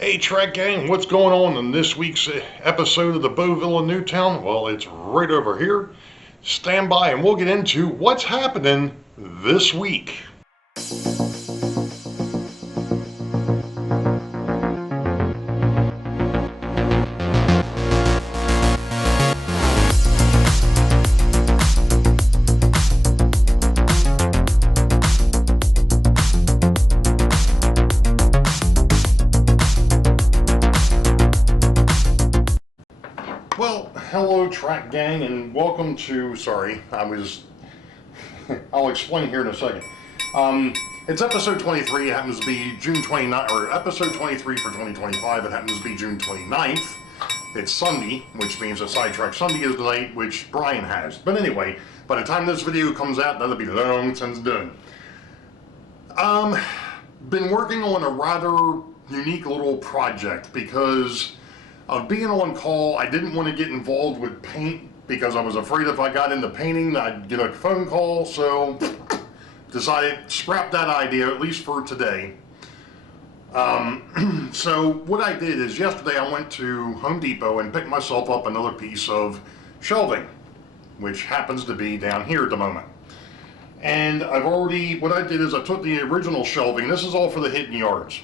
Hey Track Gang, what's going on in this week's episode of the Boeville and Newtown? Well, it's right over here. Stand by and we'll get into what's happening this week. Well, hello Track Gang and welcome to, I'll explain here in a second. It's episode 23, it happens to be June 29th, or episode 23 for 2025, it happens to be June 29th. It's Sunday, which means that Sidetrack Sunday is the night, which Brian has. But anyway, by the time this video comes out, that'll be long since done. Been working on a rather unique little project because of being on call. I didn't want to get involved with paint because I was afraid if I got into painting I'd get a phone call, so decided scrap that idea, at least for today. So what I did is yesterday I went to Home Depot and picked myself up another piece of shelving, which happens to be down here at the moment. And what I did is I took the original shelving, this is all for the hidden yards.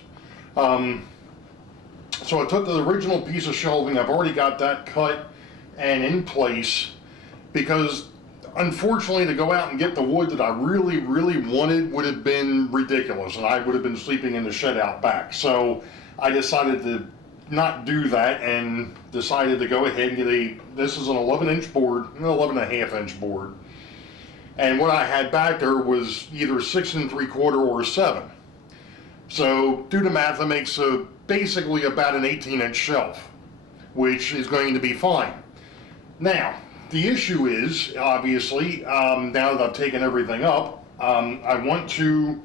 So I took the original piece of shelving, I've already got that cut and in place, because unfortunately to go out and get the wood that I really wanted would have been ridiculous, and I would have been sleeping in the shed out back. So I decided to not do that and decided to go ahead and get this is an 11-inch board, an 11.5-inch board. And what I had back there was either 6 3/4 or 7. So do the math, that makes basically about an 18-inch shelf, which is going to be fine. Now, the issue is, obviously, now that I've taken everything up, I want to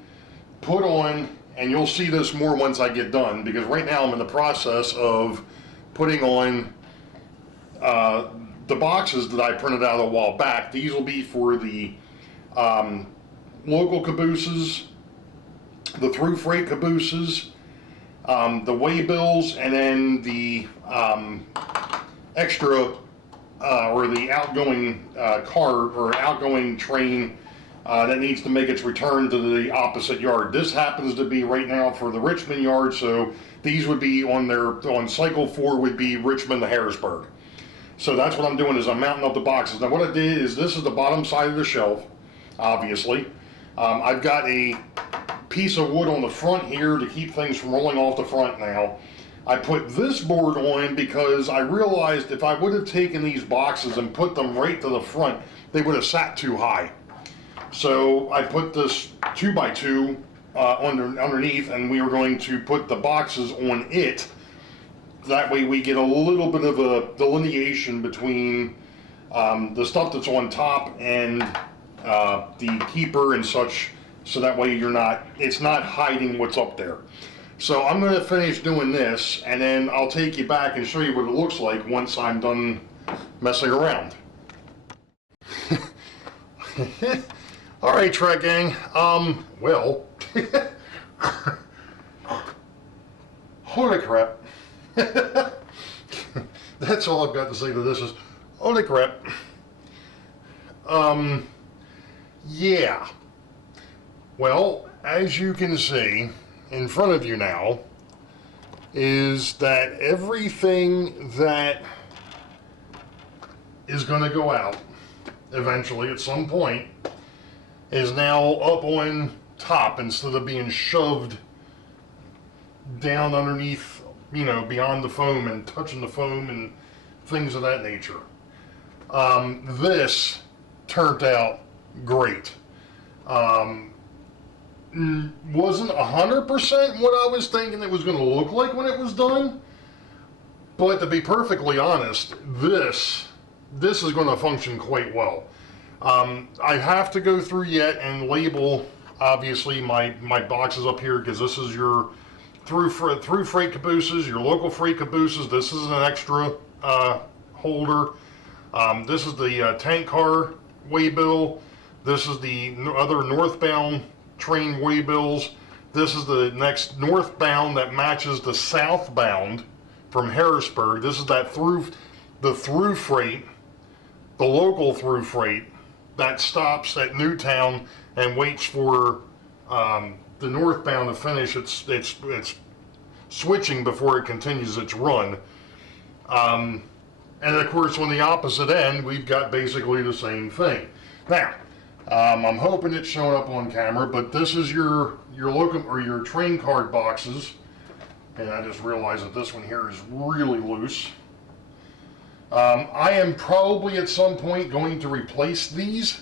put on, and you'll see this more once I get done, because right now I'm in the process of putting on the boxes that I printed out a while back. These will be for the local cabooses, the through freight cabooses, the way bills, and then the extra or the outgoing car or outgoing train that needs to make its return to the opposite yard. This happens to be right now for the Richmond yard, so these would be on cycle 4 would be Richmond to Harrisburg. So that's what I'm doing, is I'm mounting up the boxes. Now what I did is, this is the bottom side of the shelf, obviously. I've got a piece of wood on the front here to keep things from rolling off the front now. I put this board on because I realized if I would have taken these boxes and put them right to the front, they would have sat too high. So I put this 2x2 underneath, and we are going to put the boxes on it. That way we get a little bit of a delineation between the stuff that's on top and the keeper and such, so that way it's not hiding what's up there. So I'm going to finish doing this, and then I'll take you back and show you what it looks like once I'm done messing around. All right, Track Gang. Well, holy crap. That's all I've got to say to this is, holy crap. Yeah. Well, as you can see in front of you now, is that everything that is going to go out eventually at some point is now up on top instead of being shoved down underneath, beyond the foam and touching the foam and things of that nature. This turned out great. Wasn't 100% what I was thinking it was going to look like when it was done, but to be perfectly honest, this is going to function quite well. I have to go through yet and label, obviously, my boxes up here, because this is your through freight cabooses, your local freight cabooses. This is an extra holder. This is the tank car waybill. This is the other northbound train waybills. This is the next northbound that matches the southbound from Harrisburg. This is that through freight, the local through freight that stops at Newtown and waits for the northbound to finish its switching before it continues its run. And of course, on the opposite end, we've got basically the same thing. Now, I'm hoping it's showing up on camera, but this is your train card boxes. And I just realized that this one here is really loose. I am probably at some point going to replace these,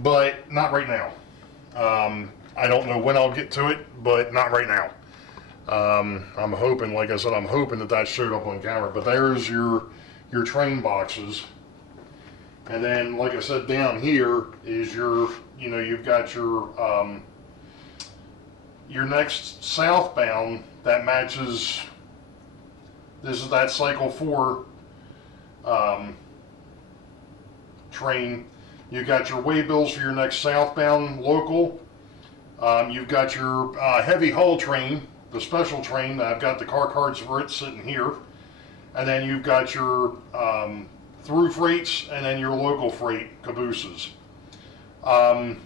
but not right now. I don't know when I'll get to it, but not right now. I'm hoping, like I said, I'm hoping that showed up on camera. But there's your train boxes. And then, like I said, down here is you've got your next southbound that matches. This is that Cycle 4 train. You've got your waybills for your next southbound local. You've got your heavy haul train, the special train. I've got the car cards for it sitting here. And then you've got your through freights and then your local freight cabooses. But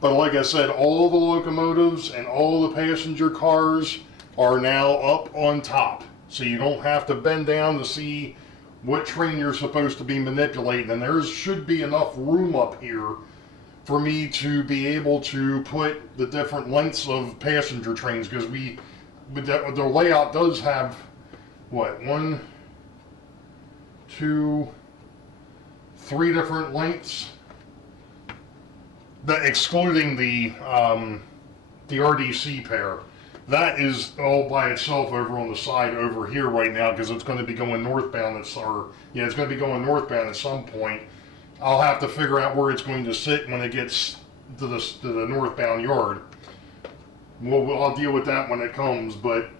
like I said, all the locomotives and all the passenger cars are now up on top. So you don't have to bend down to see what train you're supposed to be manipulating. And there should be enough room up here for me to be able to put the different lengths of passenger trains, because the layout does have, what, 1, 2, 3 different lengths, excluding the RDC pair. That is all by itself over on the side over here right now, because it's going to be going northbound. It's going to be going northbound at some point. I'll have to figure out where it's going to sit when it gets to the northbound yard. I'll deal with that when it comes, but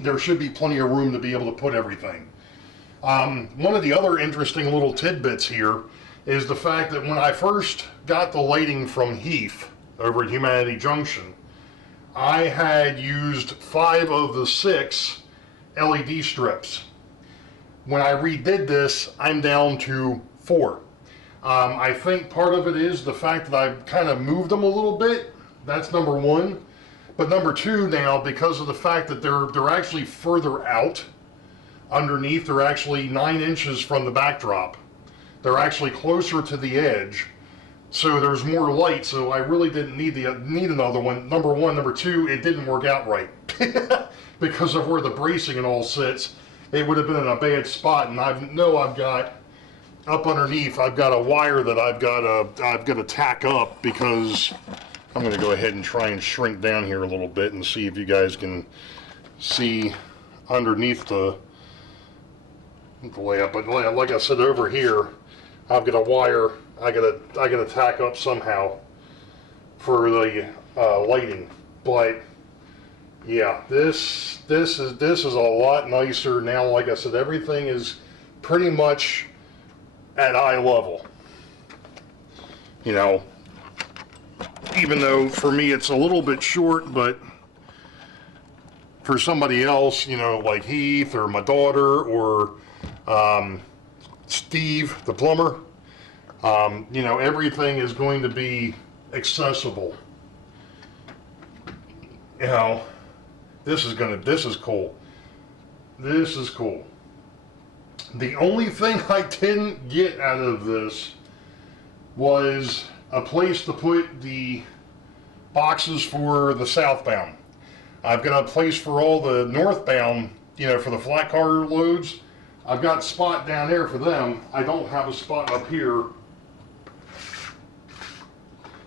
there should be plenty of room to be able to put everything. One of the other interesting little tidbits here is the fact that when I first got the lighting from Heath over at Humanity Junction, I had used 5 of the 6 LED strips. When I redid this, I'm down to 4. I think part of it is the fact that I've kind of moved them a little bit. That's number 1. But number 2 now, because of the fact that they're actually further out underneath, they're actually 9 inches from the backdrop. They're actually closer to the edge, so there's more light. So I really didn't need another one. Number 1, number 2, it didn't work out right because of where the bracing and all sits. It would have been in a bad spot, and I've got up underneath. I've got a wire that I've got to tack up, because I'm going to go ahead and try and shrink down here a little bit and see if you guys can see underneath the layout. But like I said, over here, I've got a wire I gotta tack up somehow for the lighting. But yeah, this is a lot nicer now. Like I said, everything is pretty much at eye level. You know, even though for me it's a little bit short, but for somebody else, you know, like Heath or my daughter or Steve, the plumber, you know, everything is going to be accessible. You know, this is cool. This is cool. The only thing I didn't get out of this was a place to put the boxes for the southbound. I've got a place for all the northbound, you know, for the flat car loads. I've got a spot down there for them. I don't have a spot up here.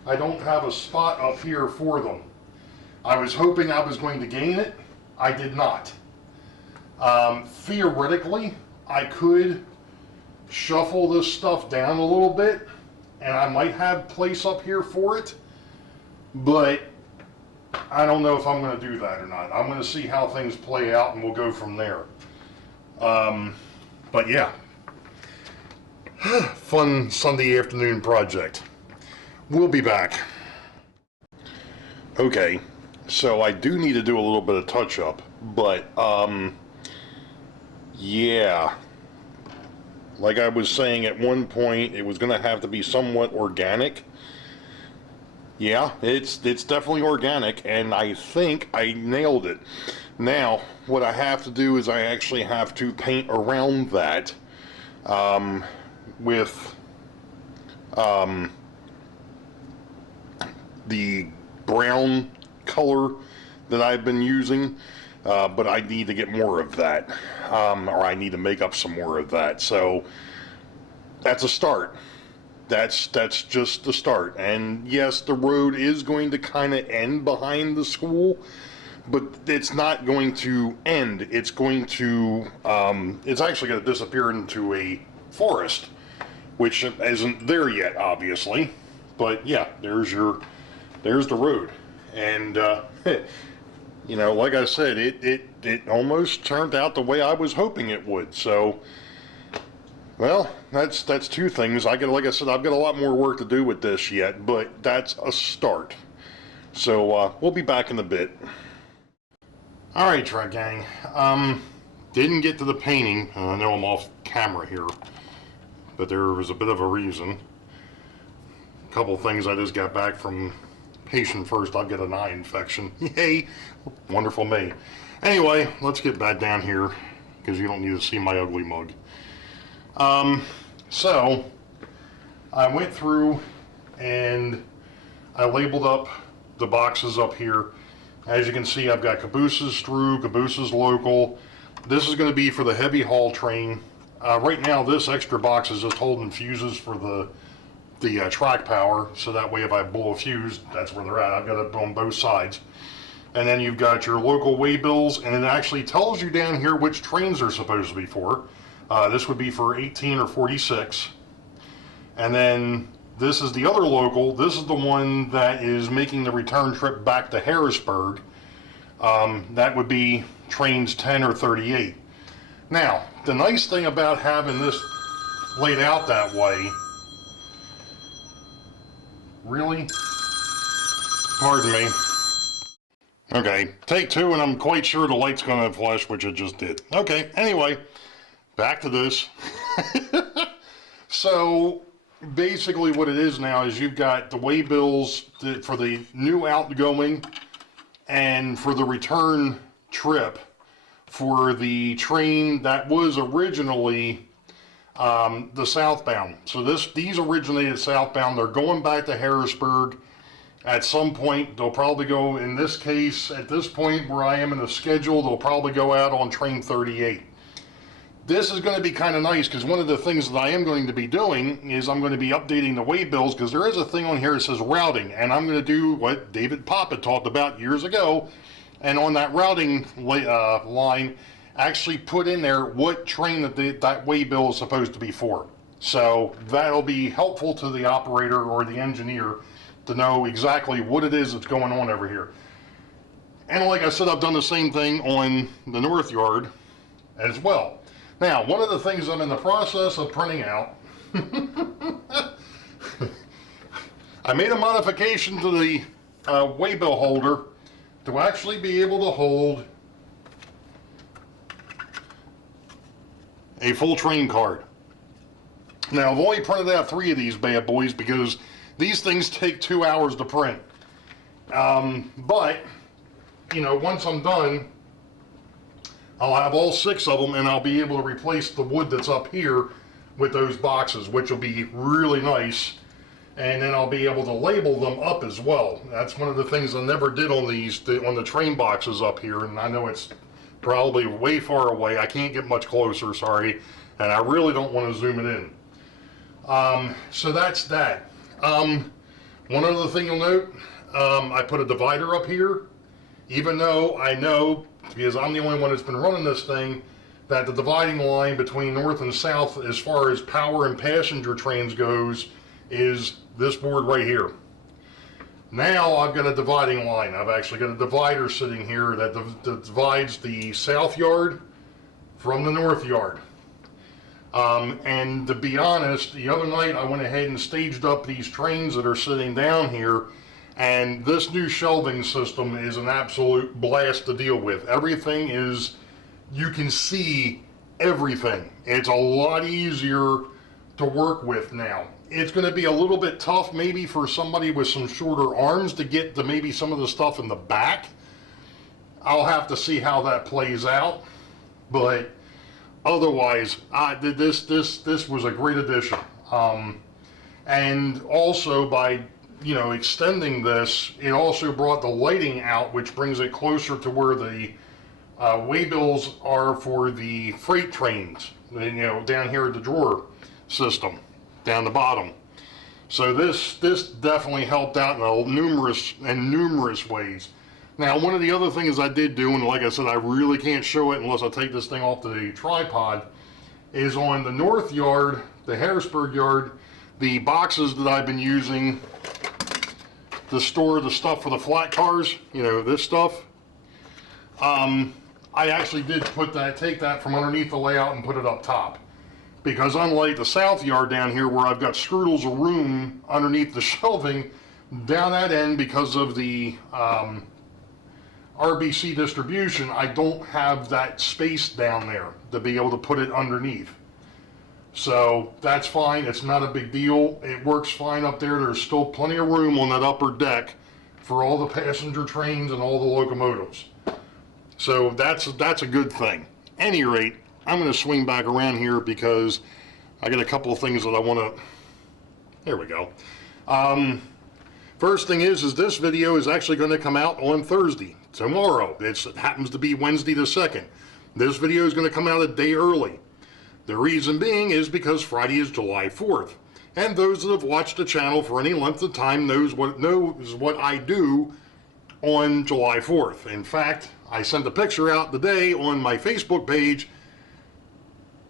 I don't have a spot up here for them. I was hoping I was going to gain it. I did not. Theoretically, I could shuffle this stuff down a little bit, and I might have place up here for it, but I don't know if I'm going to do that or not. I'm going to see how things play out, and we'll go from there. But yeah, fun Sunday afternoon project. We'll be back. Okay, so I do need to do a little bit of touch up, but yeah, like I was saying at one point, it was going to have to be somewhat organic. Yeah, it's definitely organic, and I think I nailed it. Now, what I have to do is I actually have to paint around that with the brown color that I've been using, but I need to get more of that, or I need to make up some more of that. So that's a start. That's just the start. And yes, the road is going to kind of end behind the school, but it's not going to end. It's going to, it's actually going to disappear into a forest, which isn't there yet, obviously. But yeah, there's the road. And, you know, like I said, it almost turned out the way I was hoping it would. So, well, that's two things. Like I said, I've got a lot more work to do with this yet, but that's a start. So, we'll be back in a bit. All right, Truck Gang. Didn't get to the painting. I know I'm off camera here, but there was a bit of a reason. A couple things I just got back from patient first. I've got an eye infection. Yay! Wonderful me. Anyway, let's get back down here because you don't need to see my ugly mug. So I went through and I labeled up the boxes up here. As you can see, I've got cabooses through, cabooses local. This is going to be for the heavy haul train. Right now, this extra box is just holding fuses for the track power, so that way if I blow a fuse, that's where they're at. I've got it on both sides. And then you've got your local way bills, and it actually tells you down here which trains are supposed to be for. This would be for 18 or 46. And then this is the other local. This is the one that is making the return trip back to Harrisburg. That would be trains 10 or 38. Now, the nice thing about having this laid out that way, really? Pardon me. Okay, take two, and I'm quite sure the light's going to flash, which it just did. Okay, anyway, back to this. So, basically what it is now is you've got the way bills for the new outgoing and for the return trip for the train that was originally the southbound. So these originated southbound. They're going back to Harrisburg. At some point, they'll probably go, in this case, at this point where I am in the schedule, they'll probably go out on train 38. This is going to be kind of nice because one of the things that I am going to be doing is I'm going to be updating the way bills, because there is a thing on here that says routing, and I'm going to do what David Poppett talked about years ago, and on that routing line, actually put in there what train that way bill is supposed to be for. So that'll be helpful to the operator or the engineer to know exactly what it is that's going on over here. And like I said, I've done the same thing on the North Yard as well. Now, one of the things I'm in the process of printing out, I made a modification to the waybill holder to actually be able to hold a full train card. Now, I've only printed out 3 of these bad boys because these things take 2 hours to print. But, you know, once I'm done, I'll have all 6 of them, and I'll be able to replace the wood that's up here with those boxes, which will be really nice. And then I'll be able to label them up as well. That's one of the things I never did on on the train boxes up here, and I know it's probably way far away. I can't get much closer, sorry, and I really don't want to zoom it in. So that's that. One other thing you'll note, I put a divider up here, even though I know, because I'm the only one that's been running this thing, that the dividing line between north and south as far as power and passenger trains goes is this board right here. Now I've got a dividing line. I've actually got a divider sitting here that divides the south yard from the north yard. And to be honest, the other night I went ahead and staged up these trains that are sitting down here, And this new shelving system is an absolute blast to deal with. Everything is, you can see everything. It's a lot easier to work with now. It's going to be a little bit tough maybe for somebody with some shorter arms to get to maybe some of the stuff in the back. I'll have to see how that plays out. But otherwise, this was a great addition. And also by extending this, it also brought the lighting out, which brings it closer to where the waybills are for the freight trains, down here at the drawer system, down the bottom. So this definitely helped out in numerous ways. Now, one of the other things I did do, and like I said, I really can't show it unless I take this thing off the tripod, is on the north yard, the Harrisburg yard, the boxes that I've been using to store the stuff for the flat cars, this stuff. I actually did take that from underneath the layout and put it up top. Because unlike the south yard down here where I've got strudels of room underneath the shelving, down that end because of the RBC distribution, I don't have that space down there to be able to put it underneath. So that's fine, it's not a big deal. It works fine up there. There's still plenty of room on that upper deck for all the passenger trains and all the locomotives. So that's a good thing. At any rate, I'm going to swing back around here because I got a couple of things that I want to, there we go. First thing is this video is actually going to come out on Thursday, tomorrow. It happens to be Wednesday the 2nd. This video is going to come out a day early. The reason being is because Friday is July 4th. And those that have watched the channel for any length of time knows what I do on July 4th. In fact, I sent a picture out today on my Facebook page,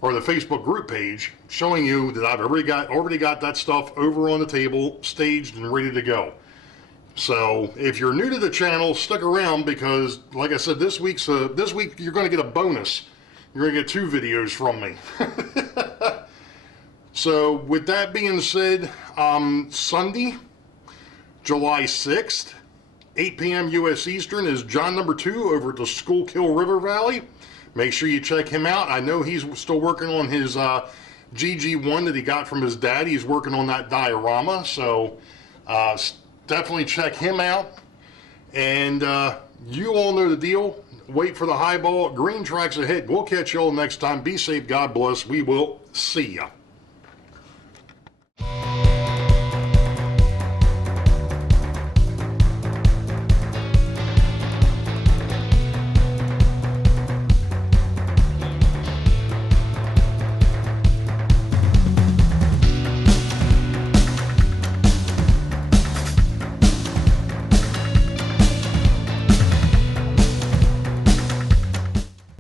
or the Facebook group page, showing you that I've already got that stuff over on the table, staged and ready to go. So if you're new to the channel, stick around because, like I said, this week you're going to get a bonus. You're going to get 2 videos from me. So with that being said, Sunday, July 6th, 8 p.m. U.S. Eastern is John number 2 over at the Schuylkill River Valley. Make sure you check him out. I know he's still working on his GG1 that he got from his dad. He's working on that diorama, so definitely check him out. And you all know the deal. Wait for the highball. Green tracks ahead. We'll catch you all next time. Be safe. God bless. We will see ya.